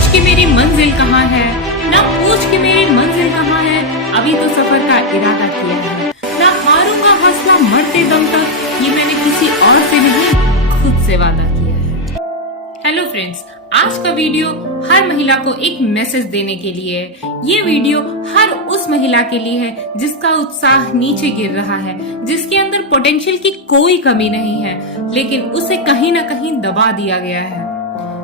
पूछ कि मेरी मंजिल कहाँ है, ना पूछ कि मेरी मंजिल कहाँ है, अभी तो सफर का इरादा किया है, ना हारूंगा हौसला मरते दम तक, ये मैंने किसी और से नहीं खुद से वादा किया है। हेलो फ्रेंड्स, आज का वीडियो हर महिला को एक मैसेज देने के लिए है। ये वीडियो हर उस महिला के लिए है जिसका उत्साह नीचे गिर रहा है, जिसके अंदर पोटेंशियल की कोई कमी नहीं है, लेकिन उसे कहीं ना कहीं दबा दिया गया है।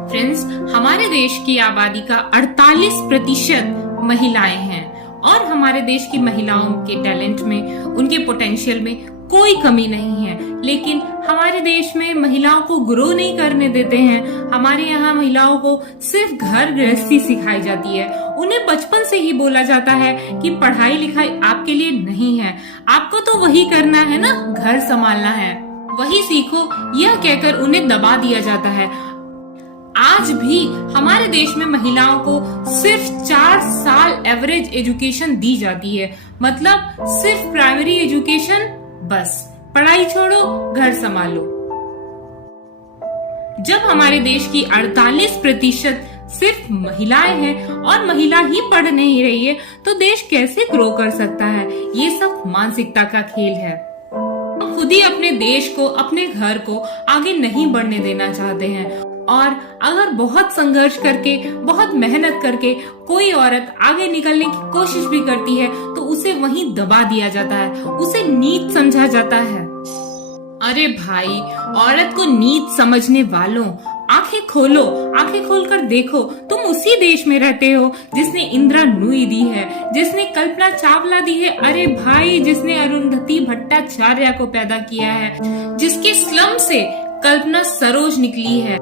फ्रेंड्स, हमारे देश की आबादी का 48% महिलाएं हैं और हमारे देश की महिलाओं के टैलेंट में, उनके पोटेंशियल में कोई कमी नहीं है, लेकिन हमारे देश में महिलाओं को ग्रो नहीं करने देते हैं। हमारे यहाँ महिलाओं को सिर्फ घर गृहस्थी सिखाई जाती है। उन्हें बचपन से ही बोला जाता है कि पढ़ाई लिखाई आपके लिए नहीं है, आपको तो वही करना है ना, घर संभालना है, वही सीखो, यह कहकर उन्हें दबा दिया जाता है। आज भी हमारे देश में महिलाओं को सिर्फ 4 साल एवरेज एजुकेशन दी जाती है, मतलब सिर्फ प्राइमरी एजुकेशन, बस पढ़ाई छोड़ो, घर संभालो। जब हमारे देश की 48% सिर्फ महिलाएं हैं और महिला ही पढ़ नहीं रही है, तो देश कैसे ग्रो कर सकता है? ये सब मानसिकता का खेल है। हम खुद ही अपने देश को, अपने घर को आगे नहीं बढ़ने देना चाहते हैं, और अगर बहुत संघर्ष करके, बहुत मेहनत करके कोई औरत आगे निकलने की कोशिश भी करती है, तो उसे वहीं दबा दिया जाता है, उसे नीच समझा जाता है। अरे भाई, औरत को नीच समझने वालों, आंखें खोलो, आंखें खोलकर देखो, तुम उसी देश में रहते हो जिसने इंदिरा नूई दी है, जिसने कल्पना चावला दी है, अरे भाई जिसने अरुंधति भट्टाचार्य को पैदा किया है, जिसके स्लम से कल्पना सरोज निकली है।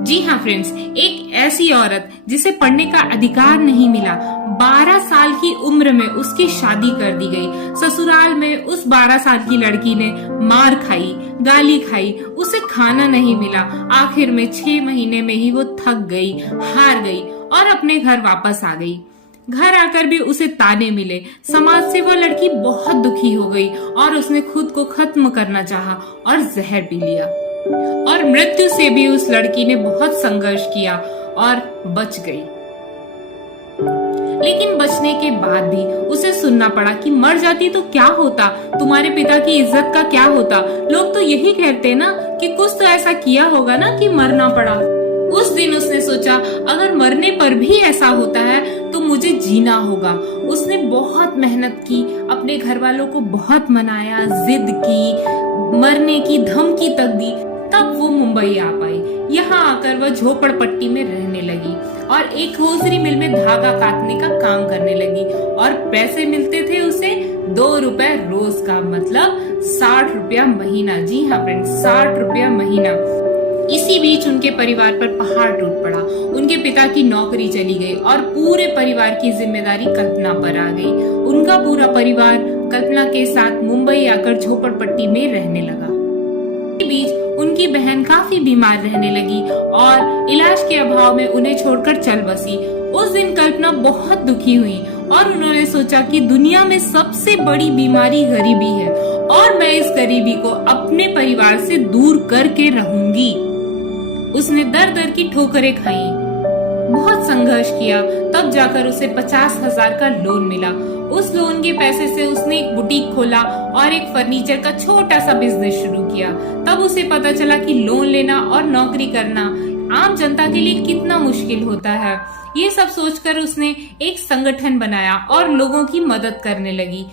जी हाँ फ्रेंड्स, एक ऐसी औरत जिसे पढ़ने का अधिकार नहीं मिला, 12 साल की उम्र में उसकी शादी कर दी गई। ससुराल में उस 12 साल की लड़की ने मार खाई, गाली खाई, उसे खाना नहीं मिला। आखिर में 6 महीने में ही वो थक गई, हार गई और अपने घर वापस आ गई। घर आकर भी उसे ताने मिले, समाज से वो लड़की बहुत दुखी हो गई और उसने खुद को खत्म करना चाहा और जहर पी लिया। और मृत्यु से भी उस लड़की ने बहुत संघर्ष किया और बच गई। लेकिन बचने के बाद भी उसे सुनना पड़ा कि मर जाती तो क्या होता, तुम्हारे पिता की इज्जत का क्या होता। लोग तो यही कहते ना कि कुछ तो ऐसा किया होगा ना कि मरना पड़ा। उस दिन उसने सोचा, अगर मरने पर भी ऐसा होता है तो मुझे जीना होगा। उसने बहुत मेहनत की, अपने घर वालों को बहुत मनाया, जिद की, मरने की धमकी तक दी, तब वो मुंबई आ पाई। यहाँ आकर वह झोपड़पट्टी में रहने लगी और एक होजरी मिल में धागा काटने का काम करने लगी और पैसे मिलते थे उसे 2 रुपए रोज का, मतलब 60 रुपया महीना। जी हाँ फ्रेंड्स, 60 रुपया महीना। इसी बीच उनके परिवार पर पहाड़ टूट पड़ा, उनके पिता की नौकरी चली गई और पूरे परिवार की जिम्मेदारी कल्पना पर आ गई। उनका पूरा परिवार कल्पना के साथ मुंबई आकर झोपड़पट्टी में रहने लगा। इसी बीच उनकी बहन काफी बीमार रहने लगी और इलाज के अभाव में उन्हें छोड़कर चल बसी। उस दिन कल्पना बहुत दुखी हुई और उन्होंने सोचा कि दुनिया में सबसे बड़ी बीमारी गरीबी है और मैं इस गरीबी को अपने परिवार से दूर करके रहूंगी। उसने दर दर की ठोकरें खाई, बहुत संघर्ष किया, तब जाकर उसे 50,000 का लोन मिला। उस लोन के पैसे से उसने एक बुटीक खोला और एक फर्नीचर का छोटा सा बिजनेस शुरू किया। तब उसे पता चला कि लोन लेना और नौकरी करना आम जनता के लिए कितना मुश्किल होता है। ये सब सोचकर उसने एक संगठन बनाया और लोगों की मदद करने लगी।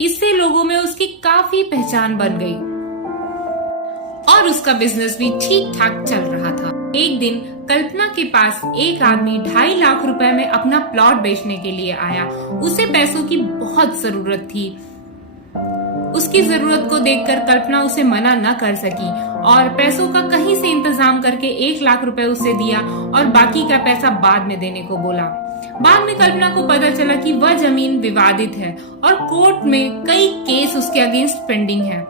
इससे लोगों में उसकी काफी पहचान बन गई और उसका बिजनेस भी ठीक ठाक चल रहा था। एक दिन कल्पना के पास एक आदमी 2.5 लाख रुपए में अपना प्लॉट बेचने के लिए आया। उसे पैसों की बहुत जरूरत थी। उसकी जरूरत को देखकर कल्पना उसे मना न कर सकी और पैसों का कहीं से इंतजाम करके 1 लाख रुपए उसे दिया और बाकी का पैसा बाद में देने को बोला। बाद में कल्पना को पता चला कि वह जमीन विवादित है और कोर्ट में कई केस उसके अगेंस्ट पेंडिंग है।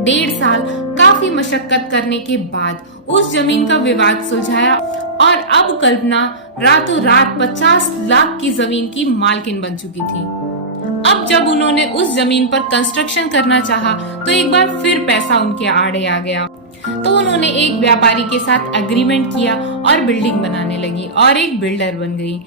1.5 साल काफी मशक्कत करने के बाद उस जमीन का विवाद सुलझाया और अब कल्पना रातों रात 50 लाख की जमीन की मालकिन बन चुकी थी। अब जब उन्होंने उस जमीन पर कंस्ट्रक्शन करना चाहा तो एक बार फिर पैसा उनके आड़े आ गया। तो उन्होंने एक व्यापारी के साथ एग्रीमेंट किया और बिल्डिंग बनाने लगी और एक बिल्डर बन गई।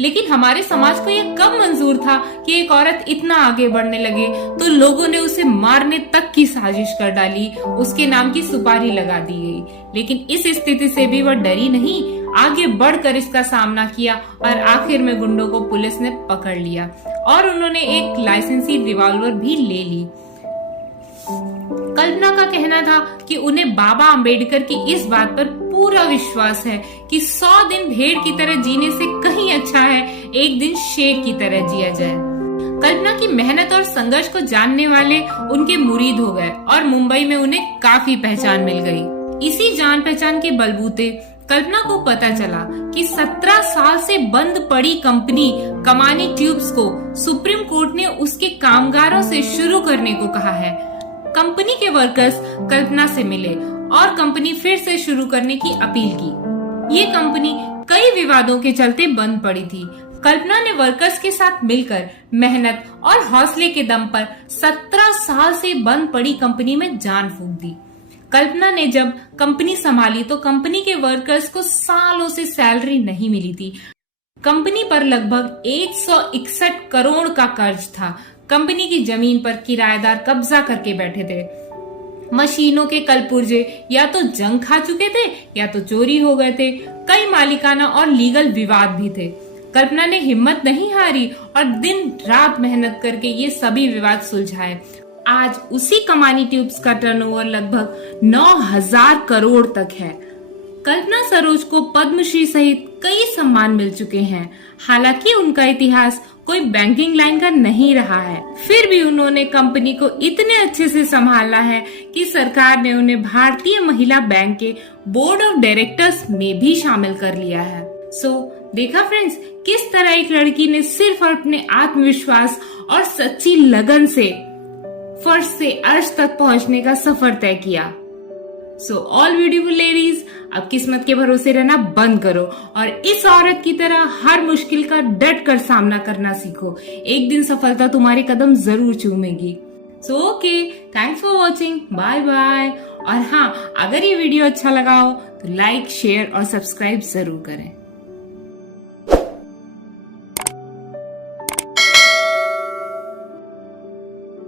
लेकिन हमारे समाज को यह कब मंजूर था कि एक औरत इतना आगे बढ़ने लगे, तो लोगों ने उसे मारने तक की साजिश कर डाली, उसके नाम की सुपारी लगा दी गई। लेकिन इस स्थिति से भी वह डरी नहीं, आगे बढ़कर इसका सामना किया और आखिर में गुंडों को पुलिस ने पकड़ लिया और उन्होंने एक लाइसेंसी रिवॉल्वर भी ले ली। कल्पना का कहना था कि उन्हें बाबा अंबेडकर की इस बात पर पूरा विश्वास है कि 100 दिन भेड़ की तरह जीने से कहीं अच्छा है एक दिन शेर की तरह जिया जाए। कल्पना की मेहनत और संघर्ष को जानने वाले उनके मुरीद हो गए और मुंबई में उन्हें काफी पहचान मिल गई। इसी जान पहचान के बलबूते कल्पना को पता चला कि 17 साल से बंद पड़ी कंपनी कमानी ट्यूब्स को सुप्रीम कोर्ट ने उसके कामगारों से शुरू करने को कहा है। कंपनी के वर्कर्स कल्पना से मिले और कंपनी फिर से शुरू करने की अपील की। ये कंपनी कई विवादों के चलते बंद पड़ी थी। कल्पना ने वर्कर्स के साथ मिलकर मेहनत और हौसले के दम पर 17 साल से बंद पड़ी कंपनी में जान फूंक दी। कल्पना ने जब कंपनी संभाली तो कंपनी के वर्कर्स को सालों से सैलरी नहीं मिली थी। कंपनी पर लगभग 161 करोड़ का कर्ज था। कंपनी की जमीन पर किराएदार कब्जा करके बैठे थे। मशीनों के कलपुर्जे या तो जंग खा चुके थे या तो चोरी हो गए थे। कई मालिकाना और लीगल विवाद भी थे। कल्पना ने हिम्मत नहीं हारी और दिन रात मेहनत करके ये सभी विवाद सुलझाए। आज उसी कमानी ट्यूब्स का टर्नओवर लगभग 9,000 करोड़ तक है। कल्पना सरोज को पद्मश्री सहित कई सम्मान मिल चुके हैं। हालांकि उनका इतिहास कोई बैंकिंग लाइन का नहीं रहा है, फिर भी उन्होंने कंपनी को इतने अच्छे से संभाला है कि सरकार ने उन्हें भारतीय महिला बैंक के बोर्ड ऑफ डायरेक्टर्स में भी शामिल कर लिया है। देखा फ्रेंड्स, किस तरह एक लड़की ने सिर्फ अपने आत्मविश्वास और सच्ची लगन से फर्श से अर्श तक पहुंचने का सफर तय किया। ऑल ब्यूटीफुल लेडीज, अब किस्मत के भरोसे रहना बंद करो और इस औरत की तरह हर मुश्किल का डट कर सामना करना सीखो। एक दिन सफलता तुम्हारे कदम जरूर चूमेगी। Okay, thanks for watching, bye bye. और हाँ, अगर ये वीडियो अच्छा लगा हो तो लाइक, शेयर और सब्सक्राइब जरूर करें।